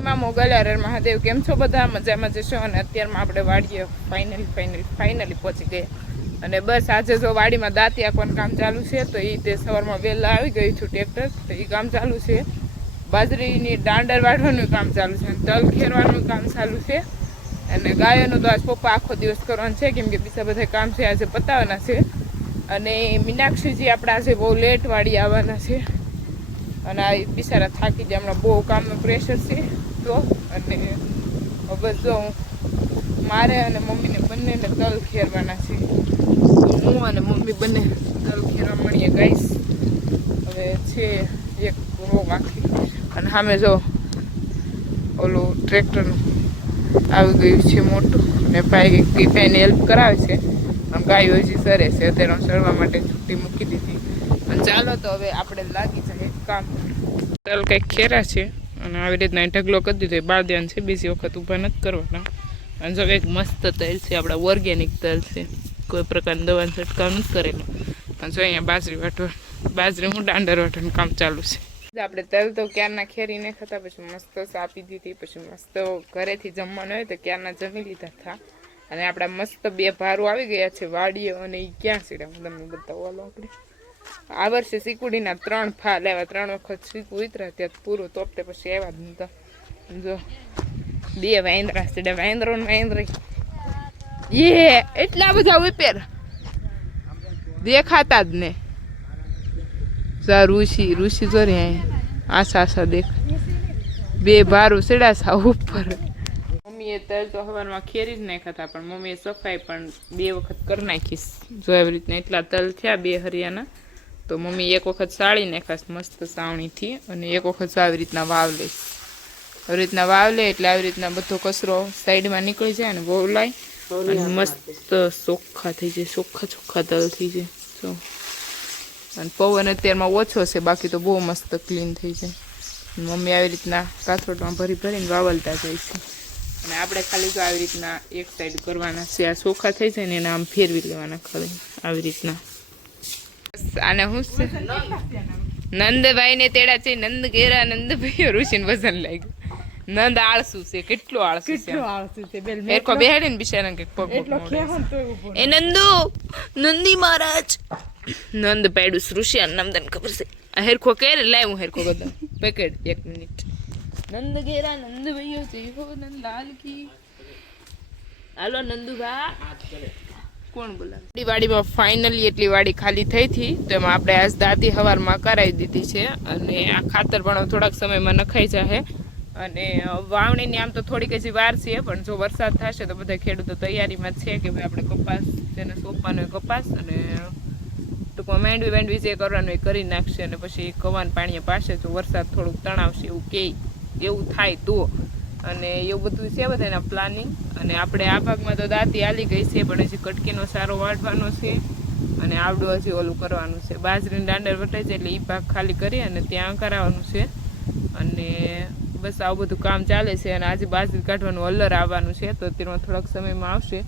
એમાં મોગલારર મહાદેવ કેમ છો બધા? મજામાં જશો અને અત્યારમાં આપણે વાડીએ ફાઇનલી ફાઇનલી ફાઇનલી પહોંચી ગયા. અને બસ આજે જો વાડીમાં દાંતી આપવાનું કામ ચાલુ છે, તો એ તે સવારમાં વહેલા આવી ગયું છું ટ્રેક્ટર, તો એ કામ ચાલુ છે. બાજરીની દાંડર વાઢવાનું કામ ચાલુ છે, અને તલ ખેરવાનું કામ ચાલુ છે. અને ગાયોનું તો આજ પપ્પા આખો દિવસ કરવાનું છે, કેમ કે બીજા બધા કામ છે, આજે પતાવવાના છે. અને મીનાક્ષીજી આપણા આજે બહુ લેટ વાડી આવવાના છે. અને આ બિચારા થાકી જાય હમણાં બહુ કામનું પ્રેશર છે. તો અને બસ જો હું મારે અને મમ્મીને બંનેને તલ ખેરવાના છે. હું અને મમ્મી બંને તલ ખેરવા મળીએ ગાઈશ હવે છે એક રો આખી અને સામે જો ઓલું ટ્રેક્ટરનું આવી ગયું છે મોટું. અને ભાઈ ભાઈને હેલ્પ કરાવે છે. અને ગાયો હજી સરે છે. અત્યારે હું સળવા માટે છુટ્ટી મૂકી દીધી. અને ચાલો તો હવે આપણે લાગી જાય કામ. તલ કંઈક ખેરા છે. અને આવી રીતના ઢગલો કરી દીધો. બાર ધ્યાન છે, બીજી વખત ઊભા નથી કરવાના. અને જો એક મસ્ત તેલ છે, આપણા ઓર્ગેનિક તલ છે. કોઈ પ્રકારની દવાનો છંટકાવ નથી કરેલો. અને જો અહીંયા બાજરી વાટવા બાજરી હું દાંડર વાટવાનું કામ ચાલુ છે. આપણે તલ તો ક્યારના ખેરી નહીં ખાતા પછી મસ્ત સાપી દીધી, પછી મસ્ત ઘરેથી જમવાનું હોય તો ક્યારના જમી લીધા હતા અને આપણા મસ્ત બે ભારું આવી ગયા છે, વાડીએ અને એ ક્યાં છે હું તમને બતાવવા આપણે. આ વર્ષે સિકુડીના ત્રણ ફા લેવા ત્રણ વખત સીકુ ઉતરા ત્યાં પૂરું તોપતે પછી આવ્યા જ નતા જો, બે વાંદરા છે વાંદરો ને વાંદરી. એ એટલા બધા ઉપેર દેખાતા જ ને. ઋષિ ઋષિ જો રે આશા આશા દેખ. બે ભારું સેડા સા ઉપર. મમ્મીએ તલ તો હવારમાં ખેરી જ નહીં ખાતા પણ મમ્મીએ સફાઈ પણ બે વખત કરી નાખીશ. જો એવી રીતના એટલા તલ થયા બે હરિયાના. તો મમ્મી એક વખત સાળી નાખાશ મસ્ત સાવણીથી અને એક વખત આવી રીતના વાવ લઈશ આવી રીતના વાવ લે એટલે આવી રીતના બધો કચરો સાઈડમાં નીકળી જાય અને વોવલાય અને મસ્ત ચોખ્ખા થઈ જાય ચોખ્ખા ચોખ્ખા તલ થઈ જાય. જો. અને પવન અત્યારમાં ઓછો છે બાકી તો બહુ મસ્ત ક્લીન થઈ જાય. મમ્મી આવી રીતના કાથોડમાં ભરી ભરીને વાવલતા જાય છે. અને આપણે ખાલી તો આવી રીતના એક સાઈડ કરવાના છે આ ચોખ્ખા થઈ જાય ને એને આમ ફેરવી લેવાના ખાલી આવી રીતના. આને છે નંદભાઈ ને તેડા છે નંદ ઘેરા નંદભાઈ ઋષિને વજન લાગ્યું. નંદ આળસુ છે કેટલું આળસુ છે હેરખો બેહાડી ને બિચારા કે પગ પગ મોડે છે. એ નંદુ નંદી મહારાજ. નંદ પાડ્યું સૃષ્યા નંદન ખબર છે. આ હેરખો કે લાવ હેરખો બધા પેકેટ એક મિનિટ. નંદ ઘેરા નંદ ભઈયો જય હો નંદ લાલ કી હાલો નંદુભા. કોણ બોલાવે? વાડીમાં ફાઇનલી એટલી વાડી ખાલી થઈ હતી, તો એમાં આપણે આજ દાંતી હવારમાં કરાવી દીધી છે. અને આ ખાતર પણ થોડાક સમયમાં નખાઈ જશે અને વાવણીની આમ તો થોડીક હજી વાર છે, પણ જો વરસાદ થશે તો બધા ખેડૂતો તૈયારીમાં છે કે ભાઈ આપણે કપાસ, તેને સોંપવાનો કપાસ અને ટૂંકમાં માંડવી માંડવી જે કરવાનું એ કરી નાખશે અને પછી કવાન પાણીએ પાસે જો વરસાદ થોડુંક તણાવશે એવું કે, એવું થાય તો. અને એવું બધું છે બધાના પ્લાનિંગ અને આપણે આ ભાગમાં તો દાંતી આલી ગઈ છે, પણ હજી કટકીનો સારો વાઢવાનો છે. અને આવડું હજી ઓલું કરવાનું છે. બાજરીનું દાંડર વટાય છે એટલે એ ભાગ ખાલી કરી અને ત્યાં કરાવવાનું છે. અને બસ આવું બધું કામ ચાલે છે અને આજે બાજરી કાઢવાનું અલ્લર આવવાનું છે, તો તેમાં થોડાક સમયમાં આવશે.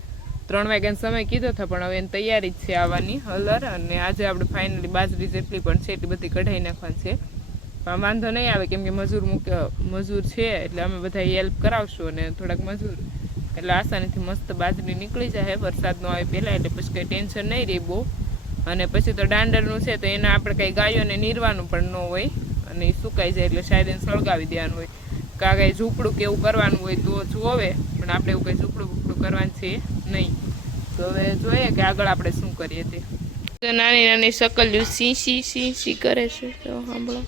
ત્રણ વાગ્યાનો સમય કીધો હતો, પણ હવે એની તૈયારી જ છે આવવાની હલર અને આજે આપણે ફાઇનલી બાજરી જેટલી પણ છે એટલી બધી કઢાઈ નાખવાની છે. વાંધો નહીં આવે, કેમ કે મજૂર મૂક, મજૂર છે એટલે અમે બધા હેલ્પ કરાવશું અને થોડાક મજૂર. એટલે આસાનીથી મસ્ત બાજરી નીકળી જાય, વરસાદ ન આવે પહેલાં, એટલે પછી કંઈ ટેન્શન નહીં રહે બહુ. અને પછી તો દાંડરનું છે, તો એને આપણે કંઈ ગાયોને નીરવાનું પણ ન હોય. અને એ સુકાઈ જાય એટલે શાયદ એને સળગાવી દેવાનું હોય. કાં કાંઈ ઝૂંપડું કે એવું કરવાનું હોય તો જોવે પણ આપણે એવું કંઈ ઝૂંપડું બૂપડું કરવાનું છે નહીં. તો હવે જોઈએ કે આગળ આપણે શું કરીએ તે. નાની નાની શકલ્યું સી સી સી સી કરે છે, તો સાંભળો.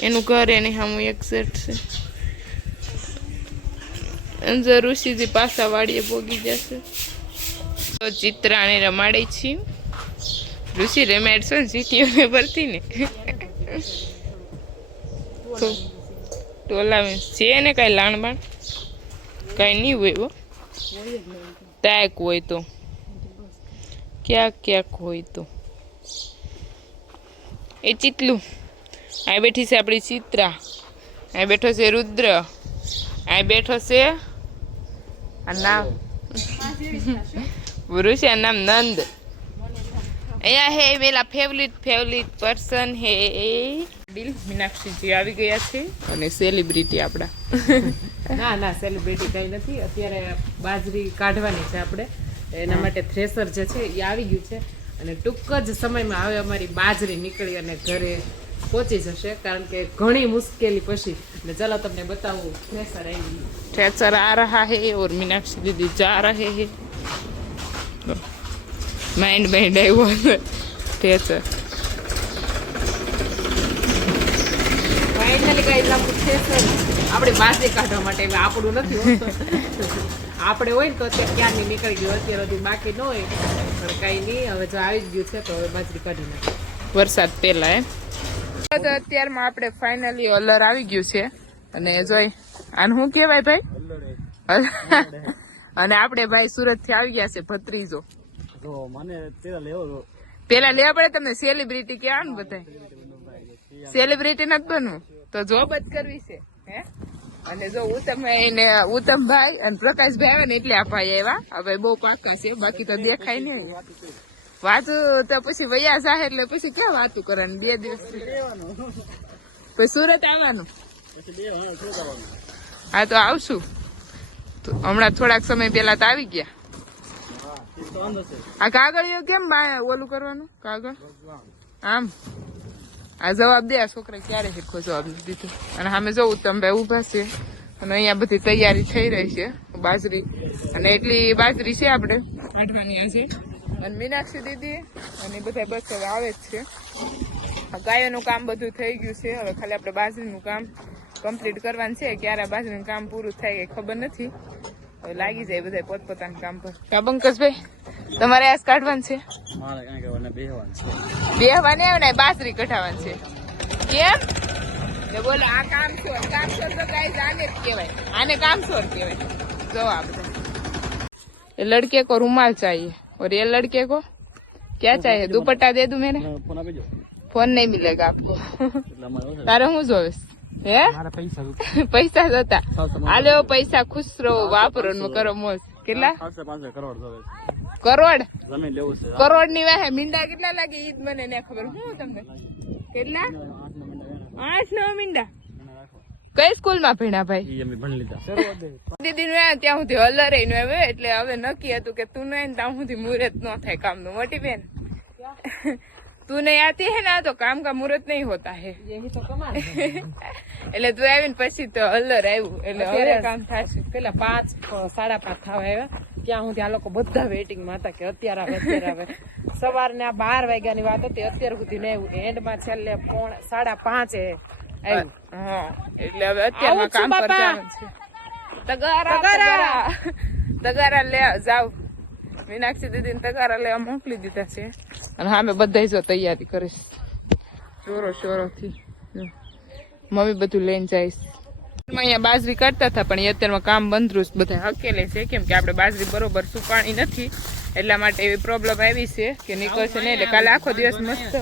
એનું ઘર એની સામું એક્ઝેક્ટ છે. અંદર ઋષિજી પાછા વાડીએ ભોગી જશે. તો ચિત્રાને રમાડે છે. ઋષિ રમાડશો ને ચીટીઓને ભરતી ને. ટોલા છે ને કાંઈ લાણબાણ? કાંઈ નહીં હોય હો. ક્યાંક હોય તો. ક્યાંક ક્યાંક હોય તો. એ ચીતલું. આ બેઠી છે આપણી ચિત્રા. આ બેઠો છે રુદ્ર. આ બેઠો છે આ નામ. પુરુષ આ નામ નંદ. અહીંયા હે મેલા ફેવરિટ ફેવરિટ પર્સન હે. ડીલ મીનાક્ષીજી આવી ગયા છે. અને સેલિબ્રિટી આપણા. ના ના સેલિબ્રિટી કંઈ નથી. અત્યારે બાજરી કાઢવાની છે આપણે. એના માટે થ્રેસર જે છે એ આવી ગયું છે. અને ટૂંક જ સમયમાં હવે અમારી બાજરી નીકળી અને ઘરે પહોંચી જશે કારણ કે ઘણી મુશ્કેલી પછી. અને ચલો તમને બતાવું થ્રેસર આવી થ્રેસર આ રહા હે ઓર મીનાક્ષી દીદી જા રહે હે. માઇન્ડ માઇન્ડ આવ્યો થ્રેસર ફાઇનલી ગાઈઝ આપણું થ્રેસર આપણે બાજરી કાઢવા માટે આપણું નથી આપણે હોય તો અત્યારે ક્યારની નીકળી ગયું અત્યારે બાકી ન હોય. પણ કાંઈ નહીં હવે જો આવી જ ગયું છે તો હવે બાજરી કાઢી વરસાદ પહેલા એમ તો અત્યારમાં આપણે ફાઇનલી અલર આવી ગયું છે. અને જોઈ આને શું કહેવાય ભાઈ? અને આપણે ભાઈ સુરતથી આવી ગયા છે ભત્રીજો. પેલા લેવા પડે તમને? સેલિબ્રિટી કેવા ને બધા સેલિબ્રિટી નથી બનવું? તો જોબ જ કરવી છે હે? અને જો ઉત્તમ એને ઉત્તમભાઈ અને પ્રકાશભાઈ આવે ને એટલે ભાઈ આવ્યા હવે બહુ પાકા છે બાકી તો દેખાય નહીં. વાતું તો પછી વૈયા સાહે એટલે પછી ક્યાં વાતું કરવાની? બે દિવસ પછી સુરત આવવાનું? હા તો આવશું. તો હમણાં થોડાક સમય પેલા તો આવી ગયા. આ કાગળિયો કેમ ઓલું કરવાનું? કાગળ? આમ? આ જવાબ દે, આ છોકરા ક્યારે શીખો જવાબ દીધો? અને સામે જો ઉત્તમભાઈ ઊભા છે. અને અહીંયા બધી તૈયારી થઈ રહી છે, બાજરી. અને એટલી બાજરી છે આપણે. કાઢવાની આજે અને મીનાક્ષી દીદી, અને બધા બસ આવે જ છે. ગાયોનું કામ બધું થઈ ગયું છે. હવે ખાલી આપણે બાજરીનું કામ કમ્પ્લીટ કરવાનું છે. ક્યારે બાજરીનું કામ પૂરું થાય એ ખબર નથી. લાગી જાય બધા પોતપોતાના કામ પર કા બંકસભાઈ તમારે આજ કાઢવાનું છે મારે કાંઈ કરવાને બેહવાનું છે બે હવાને આવે ને બાજરી કઢાવવાનું છે કેમ એટલે બોલો આ કામ છોડ કામ છોડ તો ગાઈસ આને જ કહેવાય આને કામ છોડ કહેવાય જો આ બધા ये लड़के को रुमाल चाहिए और ये लड़के को क्या चाहिए दुपट्टा दे दूं मैंने મને ફોન આપી દો फोन नहीं मिलेगा आपको એટલે અમારે શું છે? તારે શું જોઈશ હે? પૈસા પૈસા જોતા. આલો પૈસા ખુશ રહો વાપરો ને કરો મોજ. કેટલા? કરોડ કરોડ? જમીન લેવું છે. કરોડની વાહે મીંડા કેટલા લાગે? ઈ જ મને ને ખબર. હું તમને? કેટલા? આઠ નવ મીંડા. કઈ સ્કૂલમાં ભણ્યા ભાઈ? ઈ અમે ભણી લીધા. દીદી નું ત્યાં સુધી હલરે નું એટલે હવે નક્કી હતું કે તું નહીં ત્યાં સુધી મુહૂર્ત ન થાય કામનું મોટી બેન. તું નહીં આતી હે ના તો કામ કા મુહૂર્ત નહીં હોતા હે એટલે તું આવીને પછી તો અલ્લર આવ્યું એટલે હવે કામ થશે પેલા પાંચ સાડા પાંચ થવા આવ્યા. ત્યાં હું ત્યાં લોકો બધા વેઇટિંગમાં હતા કે અત્યારે આવે અત્યારે આવે. સવારના બાર વાગ્યાની વાત હતી અત્યાર સુધી નહીં આવ્યું. એન્ડમાં છેલ્લે પોણ સાડા પાંચે આવ્યું. હા. એટલે હવે અત્યારમાં કામ પર જવાનું છે. તગારા. તગારા. તગારા લે જાવ. મીનાક્ષી દીદી તગારા લેવા મોકલી દીધા છે. અને સામે બધા જો તૈયારી કરીશ. ચોરો ચોરો થી મમ્મી બધું લઈને જઈશ. અહીંયા બાજરી કાઢતા હતા, પણ અત્યારમાં કામ બંધ જ બધા હકેલે છે, કેમ કે આપણે બાજરી બરોબર સુકાણી નથી. એટલા માટે એવી પ્રોબ્લેમ આવી છે કે નીકળશે નહીં, એટલે કાલે આખો દિવસ મસ્ત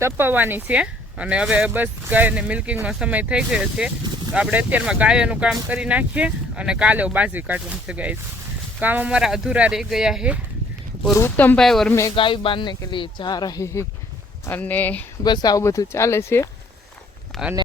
તપવવાની છે. અને હવે બસ ગાયને મિલ્કિંગનો સમય થઈ ગયો છે. તો આપણે અત્યારમાં ગાયોનું કામ કરી નાખીએ અને કાલે બાજરી કાઢવાની છે ગાય काम हमारा अधूरा रह गया है और उत्तम भाई और मैं गाय बांधने के लिए जा रहे हैं અને બસ આવું બધું ચાલે છે અને